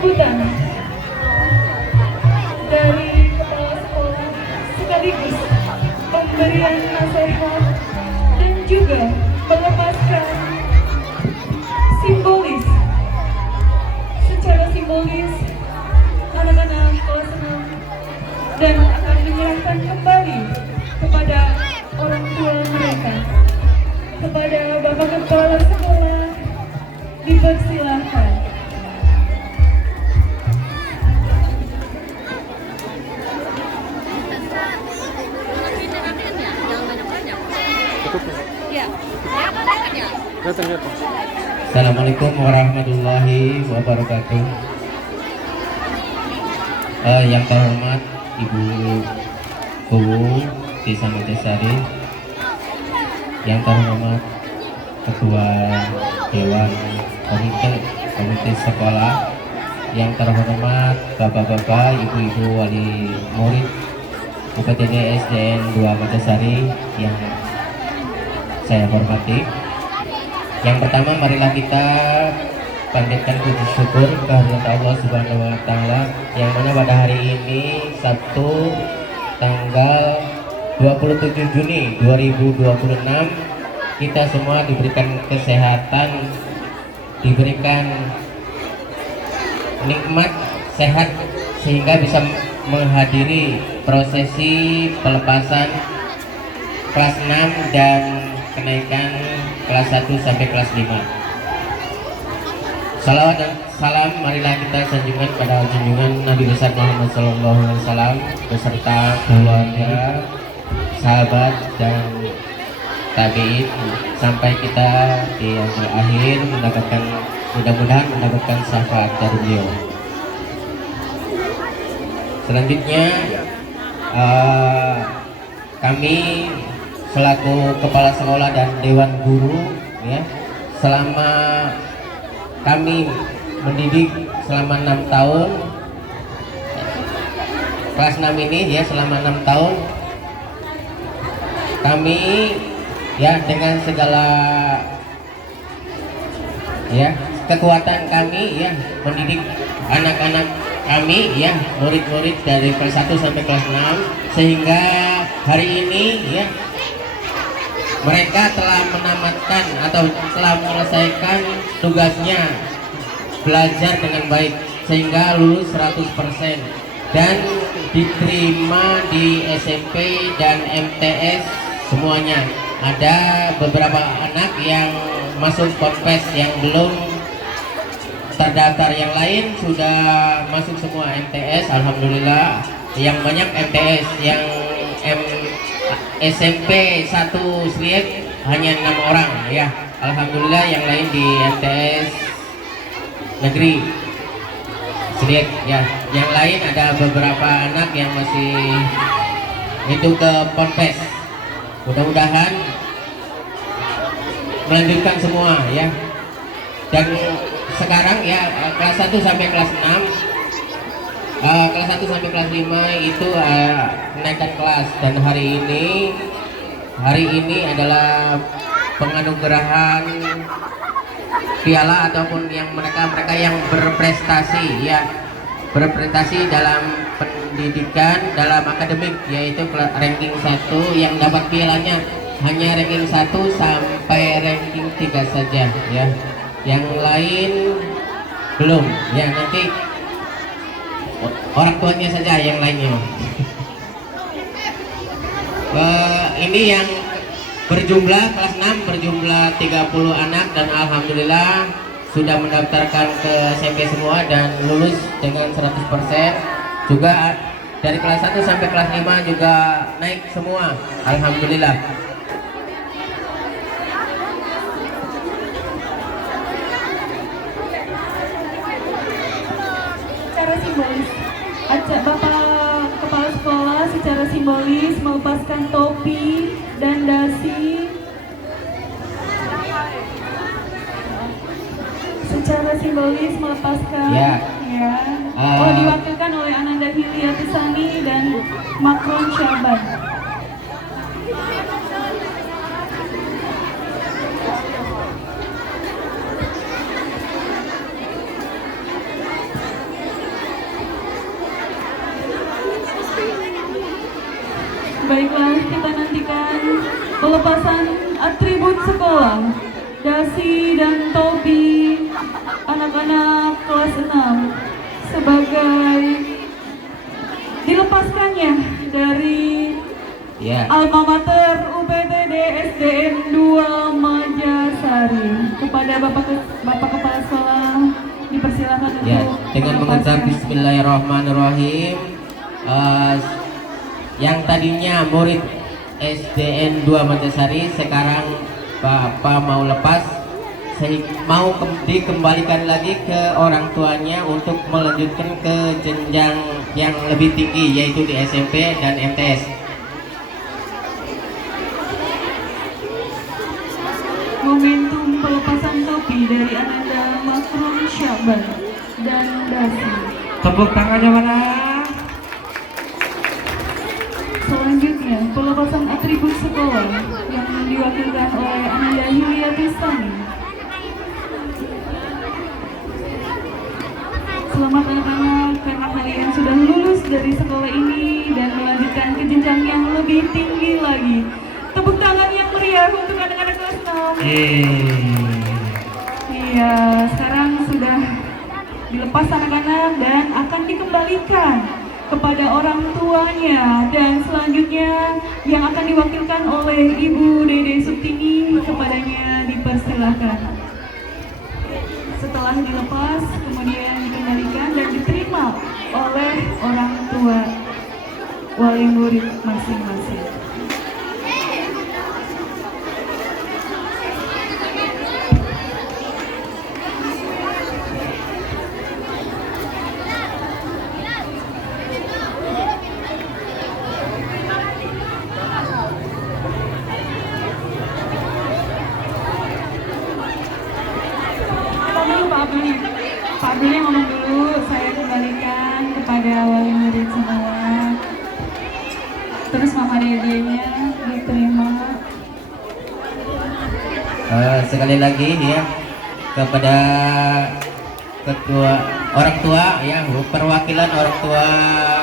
sambutan dari kepala sekolah sekaligus pemberian nasihat dan juga melepaskan simbolis secara simbolis anak-anak kelas 6 dan akan menyerahkan kembali kepada orang tua mereka. Kepada Bapak Kepala Sekolah dipersilakan. Assalamualaikum warahmatullahi wabarakatuh. Yang terhormat Ibu Guru Desa Mojosari, yang terhormat Ketua Dewan Komite Sekolah, yang terhormat Bapak-bapak, Ibu-ibu wali murid UPTD SDN 2 Mojosari yang saya hormati. Yang pertama, marilah kita panjatkan puji syukur kehadirat Allah Subhanahu wa taala yang mana pada hari ini Sabtu tanggal 27 Juni 2026 kita semua diberikan kesehatan, diberikan nikmat sehat sehingga bisa menghadiri prosesi pelepasan kelas 6 dan kenaikan kelas 1 sampai kelas 5. Salawat dan salam marilah kita sanjungkan pada junjungan Nabi besar Muhammad SAW beserta keluarga, sahabat dan tabi'in sampai kita di akhir mudah-mudahan mendapatkan syafaat dari beliau. Selanjutnya kami selaku kepala sekolah dan dewan guru ya, selama kami mendidik selama 6 tahun kelas 6 ini ya, selama 6 tahun kami ya dengan segala ya kekuatan kami ya mendidik anak-anak kami ya, murid-murid dari kelas 1 sampai kelas 6 sehingga hari ini ya mereka telah menamatkan atau telah menyelesaikan tugasnya belajar dengan baik sehingga lulus 100% dan diterima di SMP dan MTS semuanya. Ada beberapa anak yang masuk Ponpes yang belum terdaftar, yang lain sudah masuk semua MTS, alhamdulillah. Yang banyak MTS, yang SMP 1 Sliek hanya 6 orang ya, alhamdulillah. Yang lain di MTS negeri Sliek ya. Yang lain ada beberapa anak yang masih itu ke Ponpes. Mudah-mudahan melanjutkan semua ya. Dan sekarang ya kelas 1 sampai kelas 6, kelas 1 sampai kelas 5 itu kenaikan kelas, dan hari ini adalah penganugerahan piala ataupun yang mereka yang berprestasi ya, berprestasi dalam pendidikan, dalam akademik, yaitu ranking 1 yang dapat pialanya hanya ranking 1 sampai ranking 3 saja ya. Yang lain belum ya, nanti orang tuanya saja yang lainnya. Ini yang berjumlah kelas 6 berjumlah 30 anak dan alhamdulillah sudah mendaftarkan ke SMP semua dan lulus dengan 100%. Juga dari kelas 1 sampai kelas 5 juga naik semua, alhamdulillah. Secara simbolis, Bapak Kepala Sekolah secara simbolis melepaskan topi dan dasi. Secara simbolis melepaskan ya. Diwakilkan oleh Ananda Hiliatisani dan Makron Syaban. sebagai dilepaskannya dari Ya. Alma Mater UPTD SDN 2 Majasari. Kepada Bapak Kepala Sekolah dipersilakan Ya, untuk dengan mengucap melepaskan. Bismillahirrahmanirrahim. Yang tadinya murid SDN 2 Majasari sekarang Bapak mau lepas, mau dikembalikan lagi ke orang tuanya untuk melanjutkan ke jenjang yang lebih tinggi, yaitu di SMP dan MTS. Momentum pelepasan topi dari Ananda Makron Syaban dan Dasi. Tepuk tangannya mana? Selanjutnya, pelepasan atribut sekolah yang diwakilkan oleh Ananda Yuliati Sani. Selamat anak-anak, karena kalian sudah lulus dari sekolah ini dan melanjutkan ke jenjang yang lebih tinggi lagi. Tepuk tangan yang meriah untuk anak-anak kelas 6. Iya, sekarang sudah dilepas anak-anak dan akan dikembalikan kepada orang tuanya, dan selanjutnya yang akan diwakilkan oleh Ibu Dede Sutini, kepadanya dipersilahkan. Setelah dilepas, kemudian dikembalikan dan diterima oleh orang tua wali murid masing-masing. Pak Abdulnya ngomong dulu, saya kembalikan kepada wali murid semua. Terus Mama Dedenya diterima. Sekali lagi ya, kepada ketua orang tua ya, perwakilan orang tua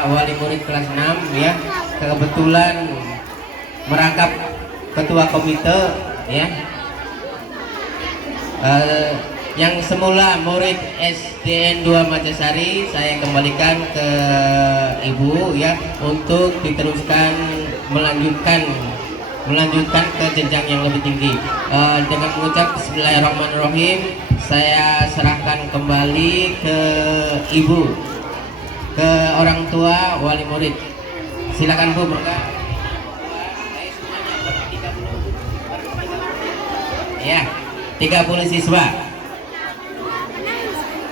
wali murid kelas 6 ya, kebetulan merangkap ketua komite ya. Yang semula murid SDN 2 Majasari saya kembalikan ke ibu ya, untuk diteruskan melanjutkan ke jenjang yang lebih tinggi. Dengan mengucap Bismillahirrahmanirrahim, saya serahkan kembali ke ibu, ke orang tua wali murid. Silakan Bu, berkah. Ya, 30 siswa.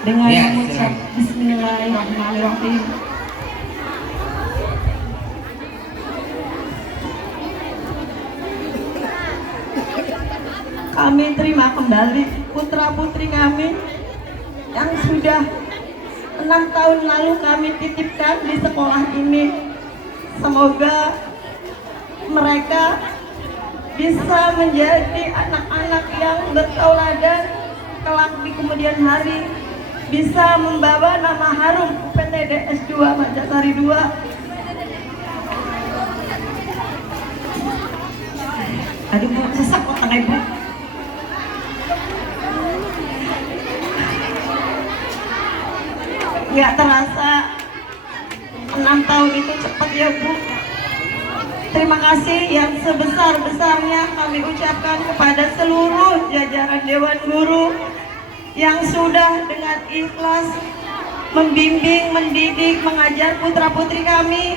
Dengan Ya, mengucap silakan. Bismillahirrahmanirrahim. Kami terima kembali putra-putri kami yang sudah 6 tahun lalu kami titipkan di sekolah ini. Semoga mereka bisa menjadi anak-anak yang bertauladan kelak di kemudian hari, bisa membawa nama harum UPTD S2 Majasari 2. Aduh Bu, sesak kok tangan Ibu. Nggak terasa 6 tahun itu cepat ya Bu. Terima kasih yang sebesar-besarnya kami ucapkan kepada seluruh jajaran Dewan Guru yang sudah dengan ikhlas membimbing, mendidik, mengajar putra-putri kami.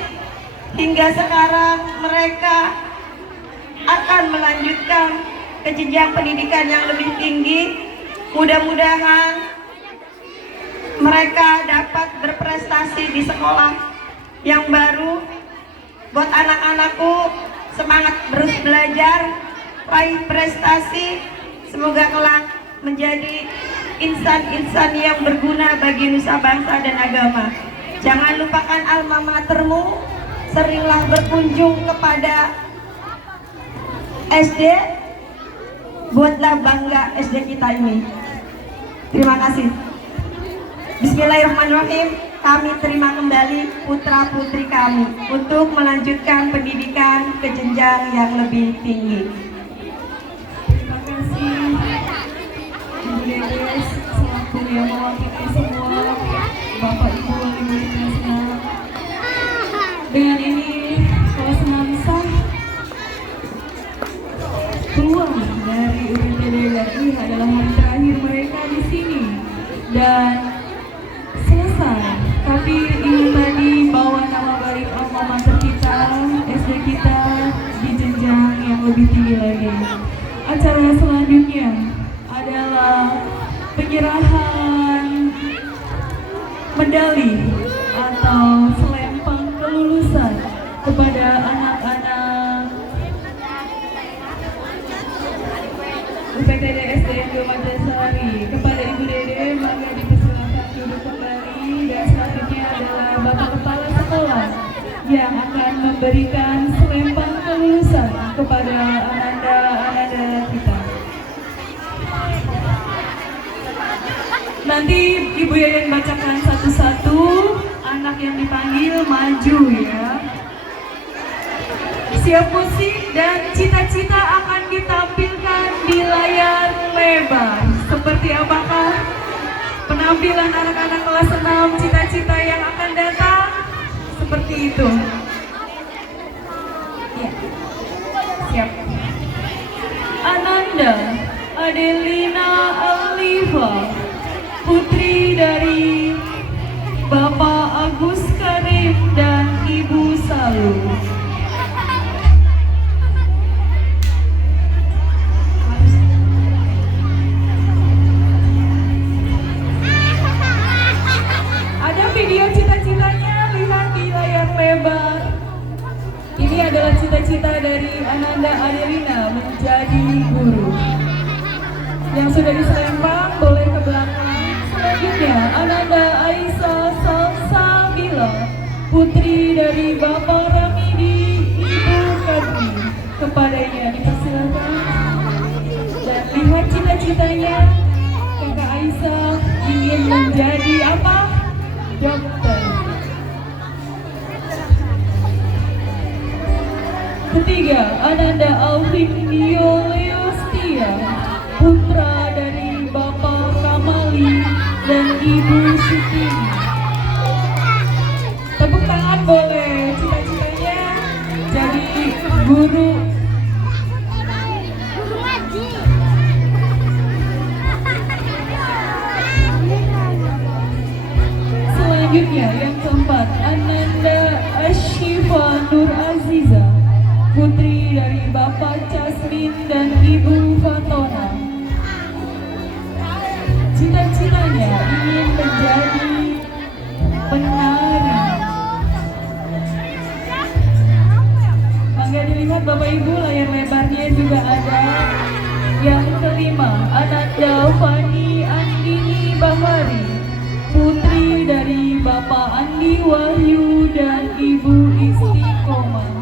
Hingga sekarang mereka akan melanjutkan ke jenjang pendidikan yang lebih tinggi. Mudah-mudahan mereka dapat berprestasi di sekolah yang baru. Buat anak-anakku, semangat terus belajar, raih prestasi, semoga kelak menjadi insan-insan yang berguna bagi nusa bangsa dan agama. Jangan lupakan alma matermu, seringlah berkunjung kepada SD, buatlah bangga SD kita ini. Terima kasih. Bismillahirrahmanirrahim. Kami terima kembali putra-putri kami untuk melanjutkan pendidikan ke jenjang yang lebih tinggi. Terima kasih Ibu Dede selaku yang mewakili semua Bapak Ibu wali dan selesai. Tapi ini tadi bawa nama baik alma mater kita, SD kita di jenjang yang lebih tinggi lagi. Acara selanjutnya adalah penyerahan medali atau selempang kelulusan kepada anak-anak UPTD SDN 2 Majesari. Kepada Ibu Dede, maka dipersilakan duduk kembali, dan selanjutnya adalah Bapak Kepala Sekolah yang akan memberikan selempang kelulusan kepada ananda kita. Nanti Ibu Yayan bacakan satu-satu, anak yang dipanggil maju ya. Siap musik dan cita-cita akan ditampilkan di layar lebar. Seperti apakah penampilan anak-anak kelas 6 cita-cita yang akan datang? Seperti itu. Ya. Siap. Ananda Adelina Alifa, putri dari Bapak Agus Karim dan Ibu Salu. Ada video cita-citanya, lihat di layar lebar. Ini adalah cita-cita dari Ananda Adelina menjadi guru. Yang sudah diselempang boleh ke belakang. Selanjutnya Ananda Aisyah Salsabila, putri dari Bapak Ramidi Ibu Kadri. Kepadanya dipersilakan. Dan lihat cita-citanya. Kakak Aisyah ingin menjadi apa? Dokter. Ketiga, Ananda Alvin Diolestia, putra dari Bapak Kamali dan Ibu Sutini. Tepuk tangan boleh, cita-citanya jadi guru. Selanjutnya yang keempat, Ananda Ashifa Nur Aziza, putri dari Bapak Jasmin dan Ibu Fatona. Cita-citanya ingin menjadi penari. Bangga dilihat Bapak Ibu, layar lebarnya juga ada. Yang kelima, Ananda Fani Andini Bahari, putri dari Bapak Andi Wahyu dan Ibu Istiqomah.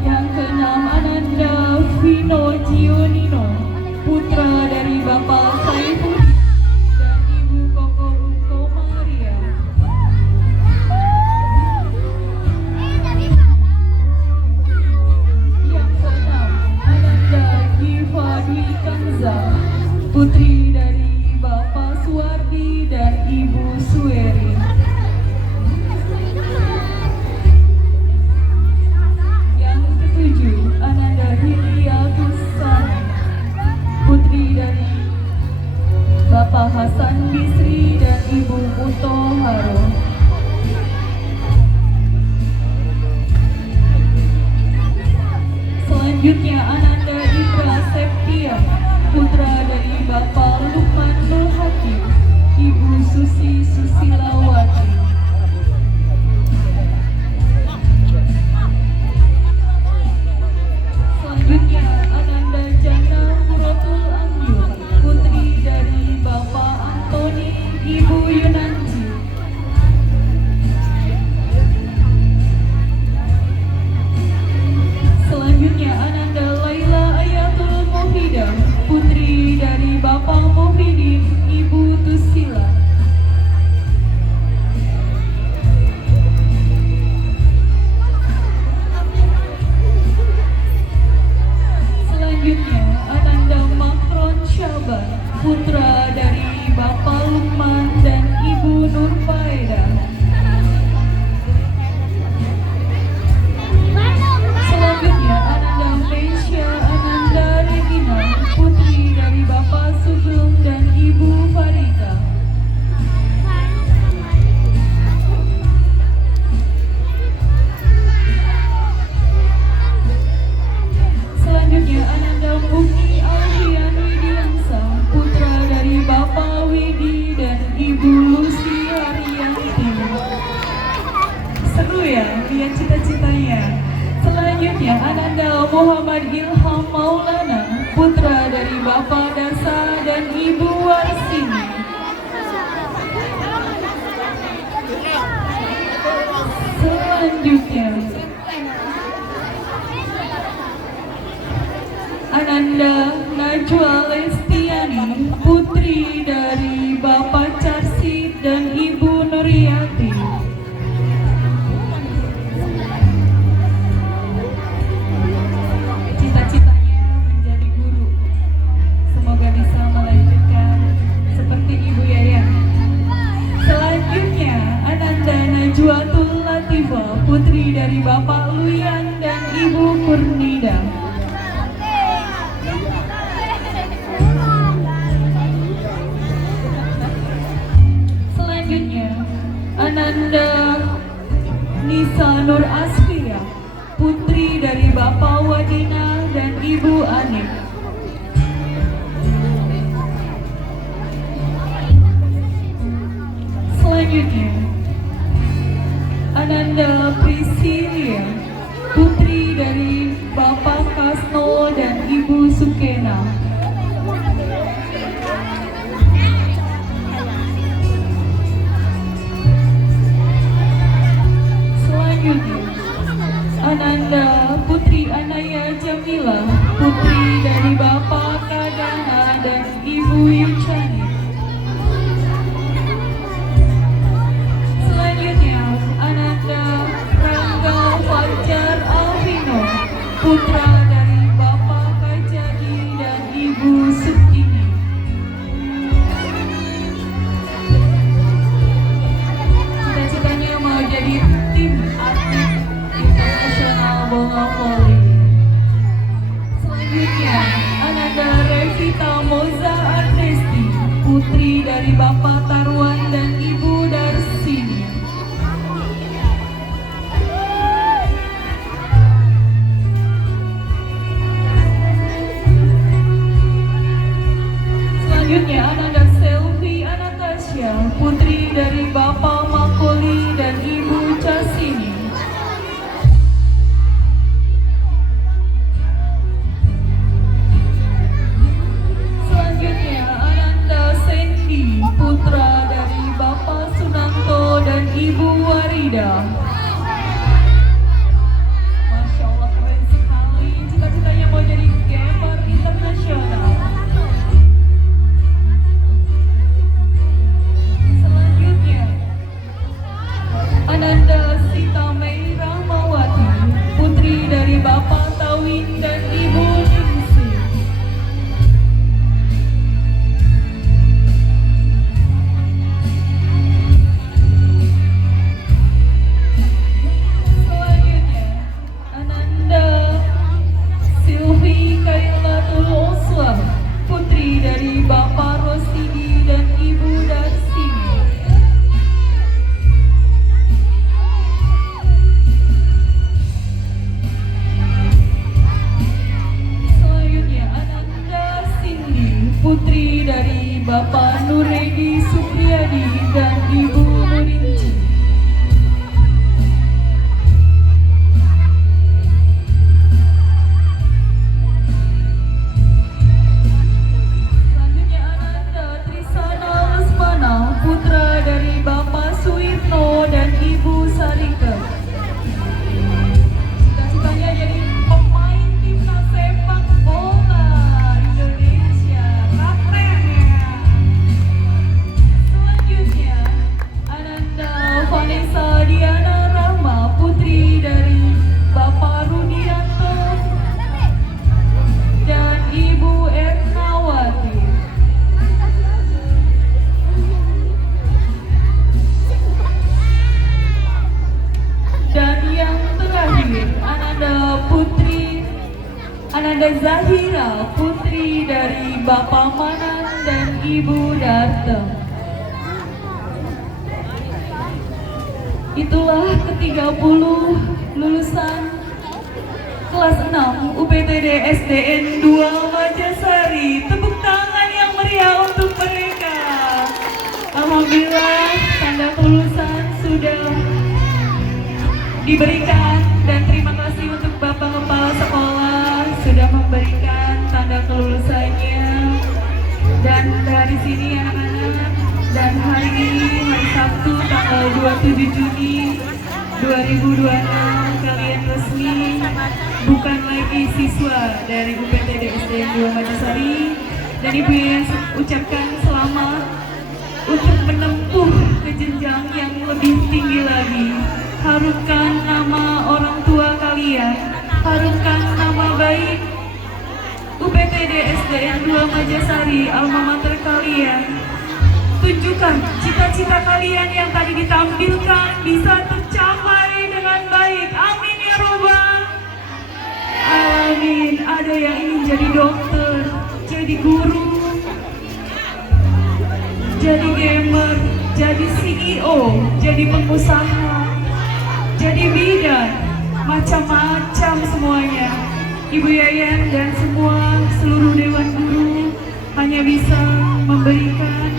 Yang keenam, Ananda Vino Gionino, putra dari Bapak Saifuddin dan Ibu Koko Uko Maria. Yang keenam, Ananda Giva Dwi Kanza, putri dari Bapak Suwardi dan Ibu Sueri. Yang ketujuh, Ananda Hiliatusani, putri dari Bapak Hasan Bisri dan Ibu Mutoharo. Selanjutnya Ananda Indra Septia, putra dari Bapak Lukman Nur Hakim, Ibu Susi Susilawati. Selanjutnya Ananda Jana Muratul Anjur, putri dari Bapak Antoni, Ibu Yunanji. Selanjutnya Ananda Laila Ayatul Muhidah, putri dari Bapak Muhyiddin, Ibu Tusila. Selanjutnya Ananda Makron Syaban, putra dari Bapak Lukman dan Ibu Nur Faedah. Selanjutnya Ananda Meisha Ananda putra dari Bapak Dasa dan Ibu Warsini. Selanjutnya, Ananda Najwa Lestiani, putri dari Bapak Carsid dan Ibu Nuriyati. Cita-citanya menjadi guru. Semoga bisa melanjutkan seperti Ibu Yayan. Selanjutnya, Ananda Najwatul Latifah, putri dari Bapak Luyan dan Ibu Purnida. Selanjutnya, Ananda Nisa Nur Asfira, putri dari Bapak Wadina dan Ibu Anik. Selanjutnya, Ananda Prisilia, putri dari Bapak Kasno dan Ibu Sukena. Selanjutnya, Ananda Putri Anaya Jamila, putri dari Bapak Kadana dan Ibu Yuchani. Selanjutnya, Ananda Rangga Fajar Alvino, putra dari Bapak Kajadi dan Ibu Sutini. Cita-citanya mau jadi tim atlet internasional bola voli. Selanjutnya, Ananda Revita Moza Artesti, putri dari Bapak Tarwan dan Ibu Darsini. Selanjutnya, Ananda Selvi Anastasia, putri dari Bapak Makoli dan Ibu Casini. Selanjutnya, Ananda Sandy, putra dari Bapak Sunanto dan Ibu Warida. Masya Allah, keren sekali. Cita-citanya mau jadi gamer internasional. Selanjutnya, Ananda Sita Mei Rahmawati, putri dari Bapak Tawin dan Ibu Ningsi. Selanjutnya, Ananda Silvi Kailatul Oswa, putri dari Bapak Rosidi dan Ibu Darsini. Selanjutnya, Ananda Cindy, putri dari Bapak Nuredi Supriyadi dan Ibu Nurinci. Selanjutnya, Ananda Trisana Lesmana, putra dari Bapak Suwirno dan Ibu Sarika. Cita-citanya jadi pemain timnas sepak bola Indonesia. Keren ya. Selanjutnya, Ananda Vanessa Diana Rahma, putri dari Bapak Rudianto dan Ibu Ernawati. Dan yang terakhir, Ananda Zahira, putri dari Bapak Manan dan Ibu Dartem. Itulah ke-30 lulusan kelas 6 UPTD SDN 2 Majasari. Tepuk tangan yang meriah untuk mereka. Alhamdulillah, tanda kelulusan sudah diberikan dan terima kasih untuk Bapak Kepala Sekolah sudah memberikan tanda kelulusan. di sini anak-anak. Dan hari ini hari Sabtu tanggal 27 Juni 2026 kalian resmi bukan lagi siswa dari UPTD SDN 2 Majasari, dan Ibu Yayan ucapkan selamat untuk menempuh ke jenjang yang lebih tinggi lagi. Harumkan nama orang tua kalian, harumkan nama baik UPTD SDN 2 Majasari, alma mater kalian. Tunjukkan cita-cita kalian yang tadi ditampilkan bisa tercapai dengan baik. Amin ya robbal alamin. Ada yang ingin jadi dokter, jadi guru, jadi gamer, jadi CEO, jadi pengusaha, jadi bidan, macam-macam semuanya. Ibu Yayan dan semua seluruh dewan guru hanya bisa memberikan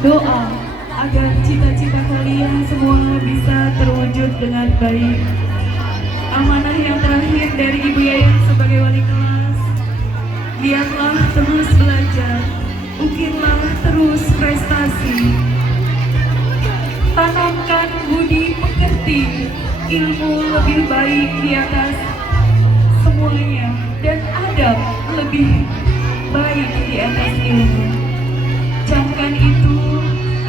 doa agar cita-cita kalian semua bisa terwujud dengan baik. Amanah yang terakhir dari Ibu Yayan sebagai wali kelas, giatlah terus belajar, ukirlah terus prestasi, tanamkan budi pekerti, ilmu lebih baik di atas semuanya, dan adab lebih baik di atas ilmu. Camkan itu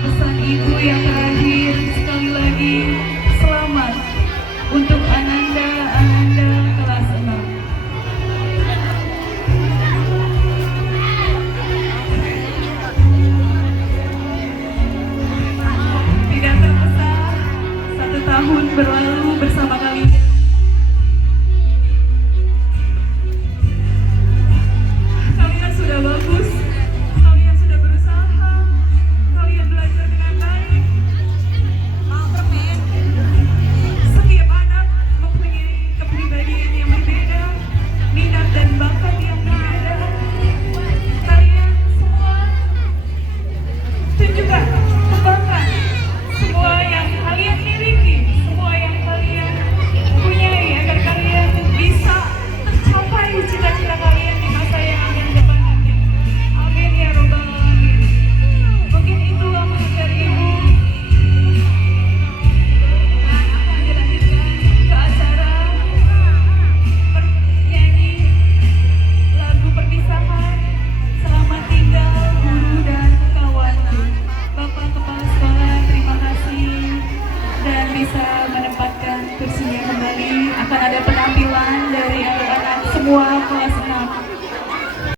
pesan ibu yang